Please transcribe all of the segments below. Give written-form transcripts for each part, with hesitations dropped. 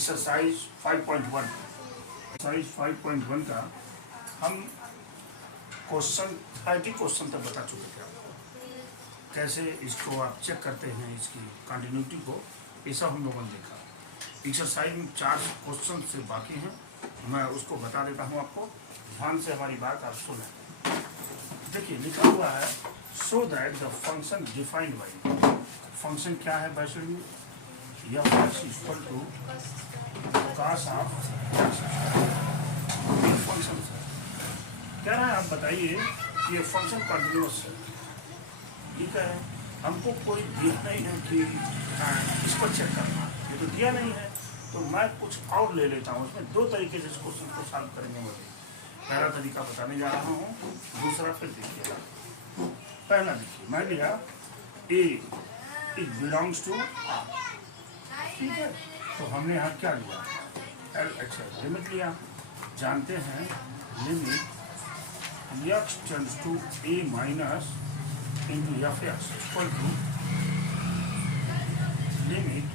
Exercise 5.1 exercise 5.1 का हम question 30 question तक बता चुके थे आपको। कैसे इसको आप चेक करते हैं, इसकी कंटिन्यूटी को, ऐसा हम लोगों ने देखा। एक्सरसाइज में 4 क्वेश्चन से बाकी हैं, मैं उसको बता देता हूँ आपको। ध्यान से हमारी बात आप सुने। देखिए लिखा हुआ है so that the function defined by, function क्या है वैसे यह x equal to cos of function है। कह रहा है आप बताइए कि ये फंक्शन कंटिन्यूअस है, ठीक है। हमको कोई दिया नहीं है कि इसको चेक करना, ये तो दिया नहीं है, तो मैं कुछ और ले लेता हूँ। उसमें 2 तरीके से इस क्वेश्चन को सॉल्व करेंगे मुझे। पहला तरीका बताने जा रहा हूँ, दूसरा फिर देखिएगा। पहला देखिए, मैं लिया ए इट बिलोंग्स टू आर, ठीक है। तो हमने यहाँ क्या लिया, एल एच एल लिमिट लिया। जानते हैं limit x tends to a minus into f x equal to limit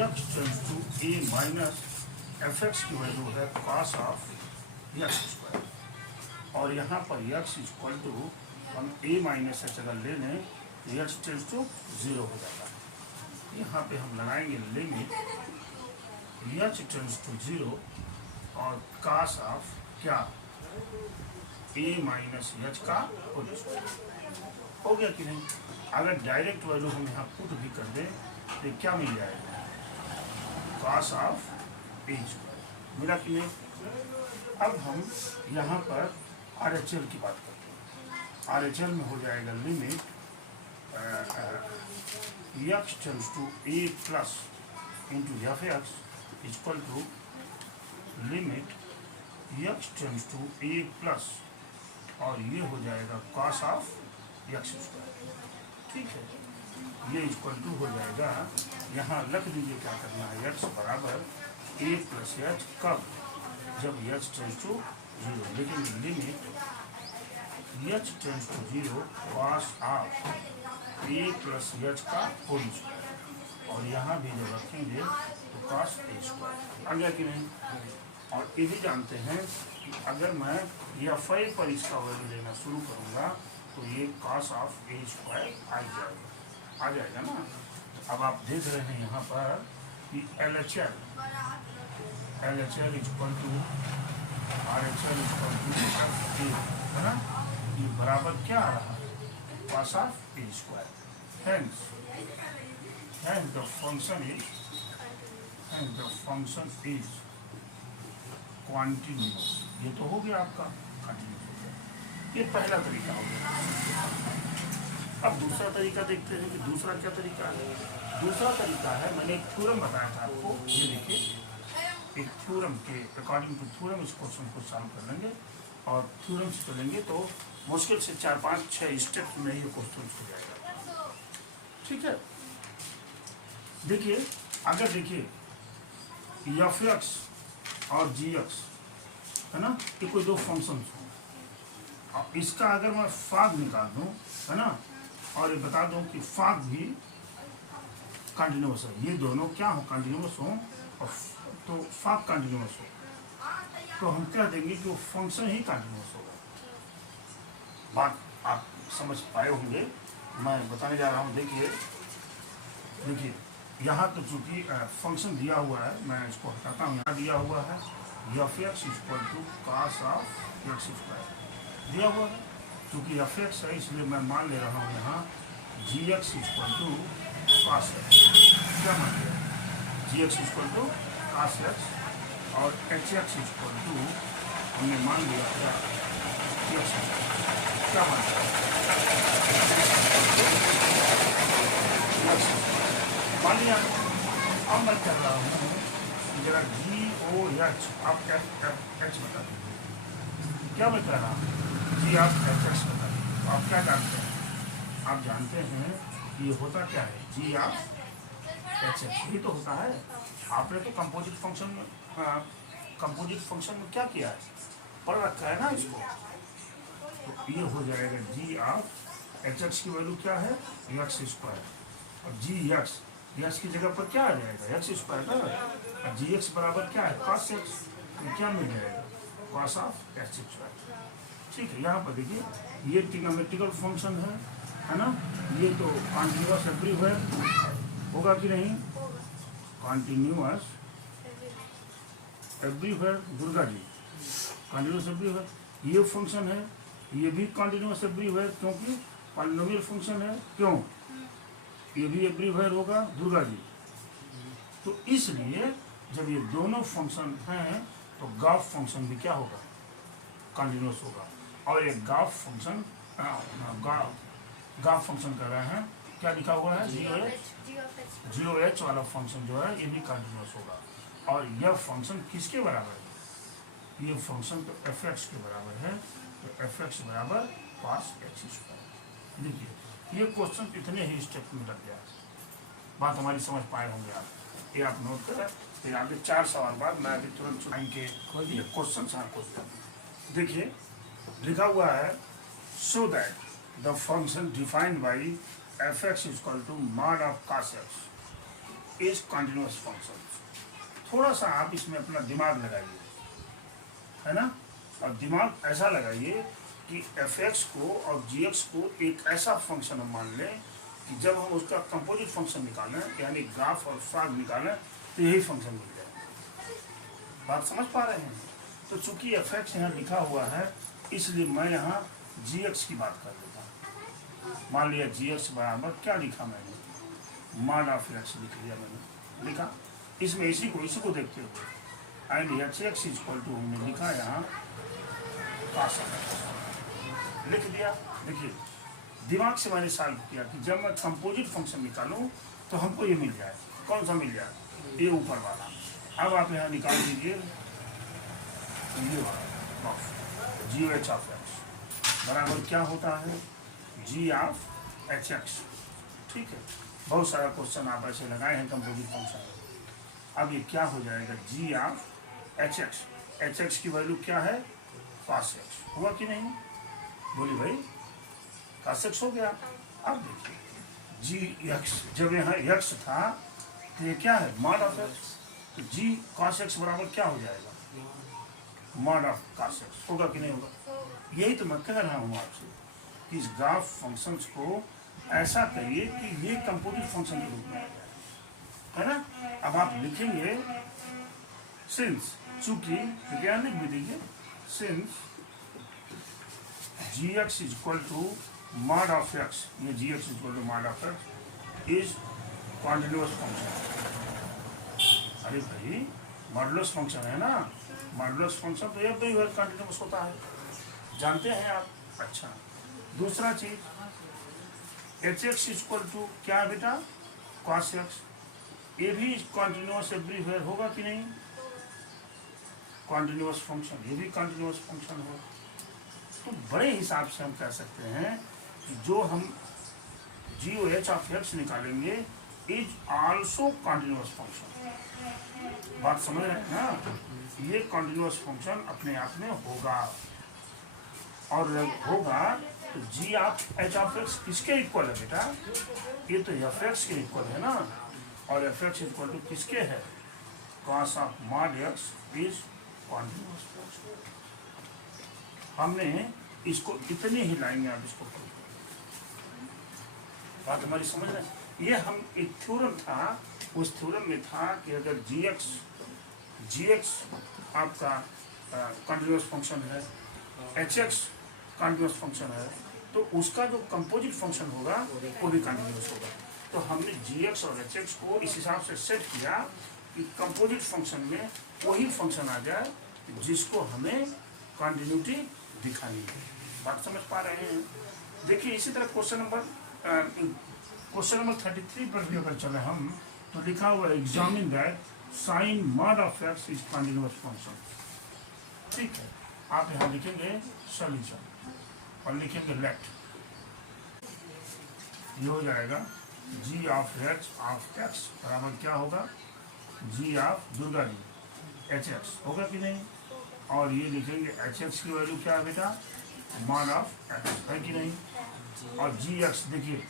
x tends to a minus f x की वैल्यू है कॉस ऑफ एक्स स्क्वायर। और यहाँ पर एक्स इक्वल टू हम ए minus H अगर ले लें तो एक्स टेंड्स टू 0 हो जाता है। यहाँ पे हम लगाएंगे लिमिट एक्स टेंड्स टू 0 और कॉस ऑफ क्या ए माइनस एच का होल स्क्वायर। हो गया कि नहीं। अगर डायरेक्ट वैल्यू हम यहाँ पुट भी कर दें तो क्या मिल जाएगा, कॉस ऑफ ए स्क्वायर मिला कि नहीं। अब हम यहाँ पर आर एच एल की बात करते हैं। आर एच एल में हो जाएगा limit x tends to a plus into f x equal to limit x tends to a plus और ये हो जाएगा कॉस ऑफ एक्स स्क्वायर, ठीक है। ये इक्वल टू हो जाएगा, यहाँ रख दीजिए क्या करना है, एक्स बराबर ए प्लस एच कब, जब एक्स टेंड्स टू 0। लेकिन limit x tends to 0 cos of a plus h का होल स्क्वायर। और यहाँ भी जब रखेंगे तो कॉस ए स्क्वायर आ गया कि नहीं। और ये भी जानते हैं कि अगर मैं एफ आई पर इसका वैल्यू लेना शुरू करूँगा तो ये कॉस ऑफ ए स्क्वायर आ जाएगा ना। अब आप देख रहे हैं यहाँ पर कि L H L equal to R H L equal to है ना, ये बराबर क्या आ रहा है, cos of a square. Hence the function is continuous। ये तो हो गया आपका कंटिन्यूस हो गया। ये पहला तरीका हो गया। अब दूसरा तरीका देखते हैं कि दूसरा क्या तरीका है। दूसरा तरीका है, मैंने एक थ्योरम बताया था आपको, ये देखिए एक थ्योरम के अकॉर्डिंग टू थ्योरम इस क्वेश्चन को सॉल्व कर लेंगे और थ्योरम से चलेंगे तो मुश्किल से 4, 5, 6 स्टेप में ये क्वेश्चन हो जाएगा, ठीक है। देखिए अगर देखिए एफ एक्स और जी एक्स है ना, ये कोई 2 फंक्शन हो, और इसका अगर मैं फाग निकाल दूं है ना, और ये बता दूं कि फाग भी कंटिन्यूअस है, ये दोनों क्या हो, कंटिन्यूअस हो, और तो फाग कंटिन्यूअस हो, तो हम कह देंगे कि वो फंक्शन ही कंटिन्यूअस होगा। बात आप समझ पाए होंगे, मैं बताने जा रहा हूँ। देखिए यहाँ तो चूंकि फंक्शन दिया हुआ है, मैं इसको हटाता हूँ। यहाँ दिया हुआ है f x equal to cos of x square दिया हुआ है। चूँकि एफ एक्स है इसलिए मैं मान ले रहा हूँ यहाँ G x equal to cos x. क्या मान लिया, G x equal to cos x और एच एक्स इक्वल टू हमने मान लिया था एक्स। क्या मान लिया, मान लिया। अब मैं कर रहा हूँ जरा जी ओ एच, आप एच बता दीजिए। क्या मैं कर रहा हूँ, जी आप एच एक्स बता दीजिए। तो आप क्या जानते हैं, आप जानते हैं ये होता क्या है, जी आप एच एक्स ही तो होता है। आपने तो कंपोजिट फंक्शन में क्या किया है, पढ़ रखा है ना इसको। तो ये हो जाएगा जी ऑफ एच एक्स की वैल्यू क्या है, एक्स स्क्वायर, और जी एक्स यक्स की जगह पर क्या आ जाएगा, एक्स स्क्वायर का, और जी एक्स बराबर क्या है, कॉस एक्स, क्या मिल जाएगा, कॉस ऑफ एक्स स्क्वायर। ठीक है, यहाँ पर देखिए ये ट्रिग्नोमेट्रिकल फंक्शन है ना, ये तो कॉन्टिन्यूअस एवरीवेयर होगा कि नहीं, continuous everywhere, Durga ji continuous everywhere. ये फंक्शन है, ये भी कॉन्टिन्यूअस एवरीवेयर, क्योंकि पॉलिनोमियल फंक्शन है, क्यों, ये भी एवरीवेयर होगा दुर्गा जी। तो इसलिए जब ये दोनों फंक्शन हैं तो गाफ फंक्शन भी क्या होगा, कॉन्टिन्यूअस होगा। और ये गाफ फंक्शन गाफ फंक्शन कर रहे हैं, क्या लिखा हुआ है, जीरो एच वाला फंक्शन जो है ये भी कॉन्टिन्यूअस होगा। और यह फंक्शन किसके बराबर है, ये फंक्शन तो एफ एक्स के बराबर है, तो एफ एक्स बराबर कॉस एक्स स्क्वायर। देखिए ये क्वेश्चन इतने ही स्टेप में लग गया, बात हमारी समझ पाए होंगे आप, ये आप नोट करें। फिर आगे 4 सवाल बाद मैं अभी तुरंत चुनाएंगे ये क्वेश्चन। क्वेश्चन देखिए लिखा हुआ है, so that the function defined by f x equal to mod of cos x is continuous function. थोड़ा सा आप इसमें अपना दिमाग लगाइए, है ना, और दिमाग ऐसा लगाइए कि एफ एक्स को और जी एक्स को एक ऐसा फंक्शन हम मान लें कि जब हम उसका कंपोजिट फंक्शन निकालें, यानी ग्राफ और फाग निकालें, तो यही फंक्शन मिल जाए। बात समझ पा रहे हैं। तो चूंकि एफ एक्स यहाँ लिखा हुआ है, इसलिए मैं यहाँ जी एक्स की बात कर लेता हूँ। मान लिया जी एक्स बराबर क्या लिखा मैंने, मॉड ऑफ एक्स लिख लिया मैंने, लिखा इसमें इसी को देखते हुए, and h x equal to हमने लिखा यहाँ कॉस ऑफ एक्स लिख दिया। देखिए दिमाग से मैंने सॉल्व किया कि जब मैं कंपोजिट फंक्शन निकालूं तो हमको ये मिल जाए, कौन सा मिल जाए, ये ऊपर वाला। अब आप यहाँ निकाल दीजिए ये वाला जी एच ऑफ एक्स बराबर क्या होता है, जी ऑफ एच एक्स। ठीक है, बहुत सारा क्वेश्चन आप ऐसे लगाए हैं कंपोजिट फंक्शन में। अब ये क्या हो जाएगा, जी of H x, H x की वैल्यू क्या है, कॉस एक्स, हुआ कि नहीं, बोली भाई, कॉस एक्स हो गया। अब देखिए जी एक्स, जब यहाँ एक्स था तो ये क्या है, मॉड ऑफ एक्स, तो जी कॉस एक्स बराबर क्या हो जाएगा, मॉड ऑफ कॉस एक्स, होगा कि नहीं होगा। यही तो मैं कह रहा हूँ आपसे कि इस ग्राफ फंक्शंस को ऐसा करिए कि ये कंपोजिट फंक्शन के रूप में आ जाए, है ना। अब आप लिखेंगे सिंस, चूंकि विज्ञान लिख भी दीजिए, since g x is equal to mod of x, ये g x is equal to mod of x is continuous function. अरे भाई मॉडुलस फंक्शन है ना, मॉडुलस फंक्शन तो एक बार कॉन्टिन्यूअस होता है, जानते हैं आप। अच्छा, दूसरा चीज h x is equal to क्या बेटा, कॉस एक्स, ये भी कॉन्टिन्यूअस एवरीवेयर होगा कि नहीं, कॉन्टिन्यूअस फंक्शन, ये भी कॉन्टिन्यूअस फंक्शन होगा। तो बड़े हिसाब से हम कह सकते हैं कि जो हम जी ओ एच ऑफ एक्स निकालेंगे इज आल्सो कॉन्टिन्यूअस फंक्शन। बात समझ रहे हैं ना, ये कॉन्टिन्यूअस फंक्शन अपने आप में होगा, और होगा तो जी ऑफ एच ऑफ एक्स किसके इक्वल है बेटा, ये तो एफ एक्स के इक्वल है ना, और एफ एक्स इक्वल टू किसके है, cos of mod x is continuous function. हमने इसको इतनी ही लाइन में आप इसको बात हमारी समझ रहे हैं। ये हम एक थ्योरम था, उस थ्योरम में था कि अगर जी एक्स आपका कॉन्टिन्यूअस फंक्शन है, एच एक्स कॉन्टिन्यूअस फंक्शन है, तो उसका जो कंपोजिट फंक्शन होगा वो भी कॉन्टिन्यूअस होगा। तो हमने जी एक्स और एच एक्स को इस हिसाब से सेट किया कि कंपोजिट फंक्शन में वही फंक्शन आ जाए जिसको हमें कॉन्टिन्यूटी दिखानी है। बात समझ पा रहे हैं। देखिए इसी तरह क्वेश्चन नंबर 33 पर भी अगर चले हम, तो लिखा हुआ examine that sine mod of x is continuous function. ठीक है, आप यहाँ लिखेंगे सॉल्यूशन और लिखेंगे लेट, ये हो जाएगा जी ऑफ एच ऑफ एक्स बराबर क्या होगा, जी ऑफ दुर्गा जी एच एक्स, होगा कि नहीं। और ये लिखेंगे एच एक्स की वैल्यू क्या है बेटा, मॉड ऑफ एक्स, है कि नहीं। और जी एक्स देखिए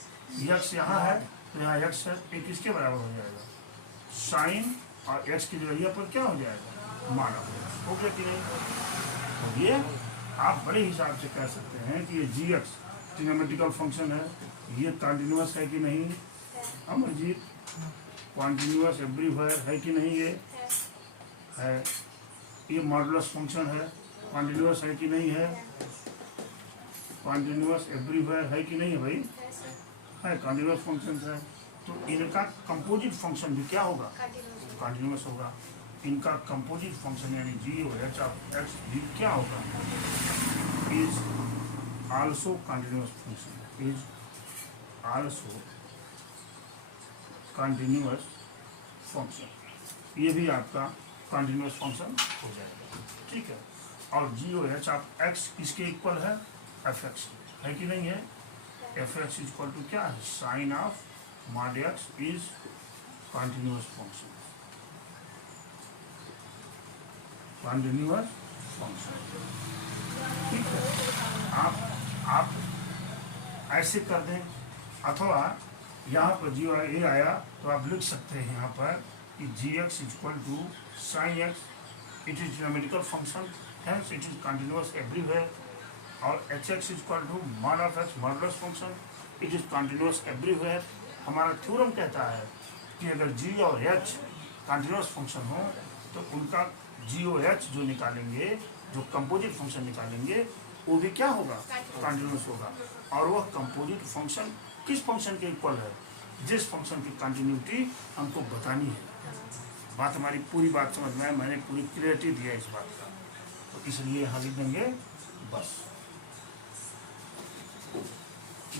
एक्स यहाँ है तो यहाँ एक्स है, ये किसके बराबर हो जाएगा, साइन और एक्स की जगह पर क्या हो जाएगा, मान ऑफ एक्स। हो गया कि नहीं? तो ये आप बड़े हिसाब से कह सकते हैं कि ये जी एक्स ट्रिग्नोमेट्रिकल फंक्शन है, ये कॉन्टिन्यूअस है कि नहीं अमरजीत, कॉन्टिन्यूअस एवरीवेयर है कि नहीं, ये है। ये मॉडुलस फंक्शन है, कॉन्टिन्यूअस है कि नहीं है, कॉन्टिन्यूअस एवरीवेयर है कि नहीं है भाई, है, कॉन्टिन्यूअस फंक्शन है। तो इनका कंपोजिट फंक्शन भी क्या होगा, कॉन्टिन्यूअस होगा। इनका कंपोजिट फंक्शन यानी जी और एच ऑफ एक्स भी क्या होगा, is also continuous function, is also continuous function. ये भी आपका कॉन्टिन्यूअस फंक्शन हो जाएगा, ठीक है। और जी और एच ऑफ एक्स इसके इक्वल है एफ एक्स, है कि नहीं है, f x is equal to क्या है, sine of mod x is continuous function, continuous function, ठीक है। आप ऐसे कर दें, अथवा यहाँ पर जी और ए आया तो आप लिख सकते हैं यहाँ पर कि g x is equal to sine x, it is trigonometrical function, hence it is continuous everywhere. और H x is equal to mod of x modulus function, it is continuous everywhere. हमारा थ्योरम कहता है कि अगर जी और H continuous function हो तो उनका जी और एच जो निकालेंगे, जो कंपोजिट फंक्शन निकालेंगे, वो भी क्या होगा, कॉन्टिन्यूअस होगा। और वह कंपोजिट फंक्शन किस फंक्शन के इक्वल है, जिस फंक्शन की कंटिन्यूटी हमको बतानी है। बात हमारी पूरी बात समझ में आए, मैंने पूरी क्लियरिटी दिया इस बात का, तो इसलिए यहाँ लिख देंगे बस,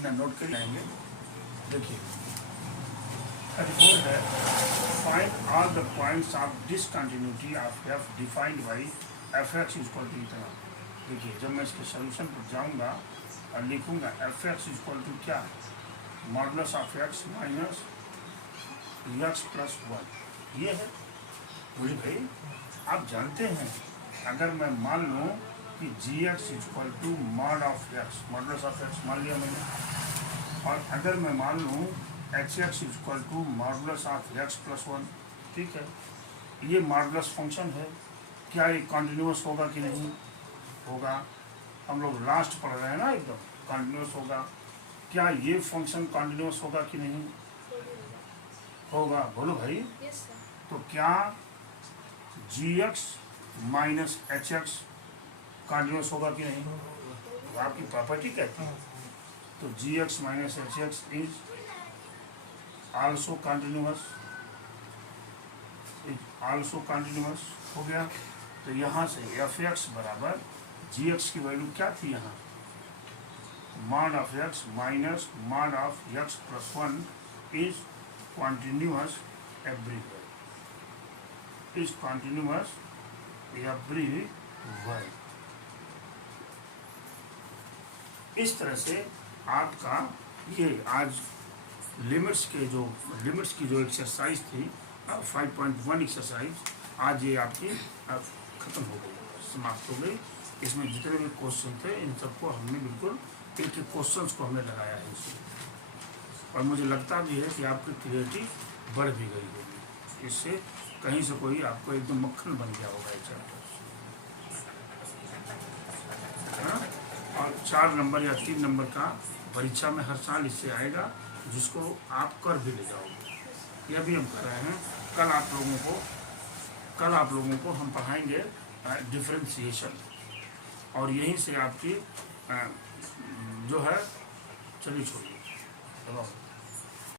ना नोट कर लेंगे। देखिए 34 है, find all the points of discontinuity of f defined by f x equal to इतना। देखिए जब मैं इसके सोल्यूशन पर जाऊंगा और लिखूंगा एफ एक्स इक्वल टू क्या, modulus of x minus x plus 1, ये है। बोले भाई आप जानते हैं अगर मैं मान लूँ कि g x equal to mod of x, modulus of x मान लिया मैंने, और अगर मैं मान लूँ h x equal to modulus of x plus 1, ठीक है, ये मॉडुलस फंक्शन है, क्या ये कॉन्टिन्यूअस होगा कि नहीं होगा, हम लोग लास्ट पढ़ रहे हैं ना, एकदम कॉन्टिन्यूअस होगा। क्या ये फंक्शन कॉन्टिन्यूअस होगा कि नहीं होगा, बोलो भाई। तो क्या g x minus h x continuous होगा कि नहीं, तो आपकी प्रॉपर्टी कहती है। तो g x minus h x is also continuous, also continuous हो गया। तो यहाँ से एफ एक्स बराबर जी एक्स की वैल्यू क्या थी यहाँ, mod of x minus mod of x plus 1 is continuous everywhere, is continuous everywhere. इस तरह से आपका ये आज लिमिट्स की जो एक्सरसाइज थी 5.1 एक्सरसाइज, आज ये आपकी ख़त्म हो गई, समाप्त हो गई। इसमें जितने भी क्वेश्चन थे इन सबको हमने बिल्कुल एक एक क्वेश्चंस को हमने लगाया है इसमें, और मुझे लगता भी है कि आपकी क्लियरिटी बढ़ भी गई होगी, इससे कहीं से कोई आपको एकदम मक्खन बन गया होगा ये चैप्टर, हाँ। और 4 नंबर या 3 नंबर का परीक्षा में हर साल इससे आएगा, जिसको आप कर भी ले जाओगे। यह भी हम कर रहे हैं। कल आप लोगों को हम पढ़ाएंगे डिफरेंशिएशन, और यहीं से आपकी जो है, चलिए छोड़िए।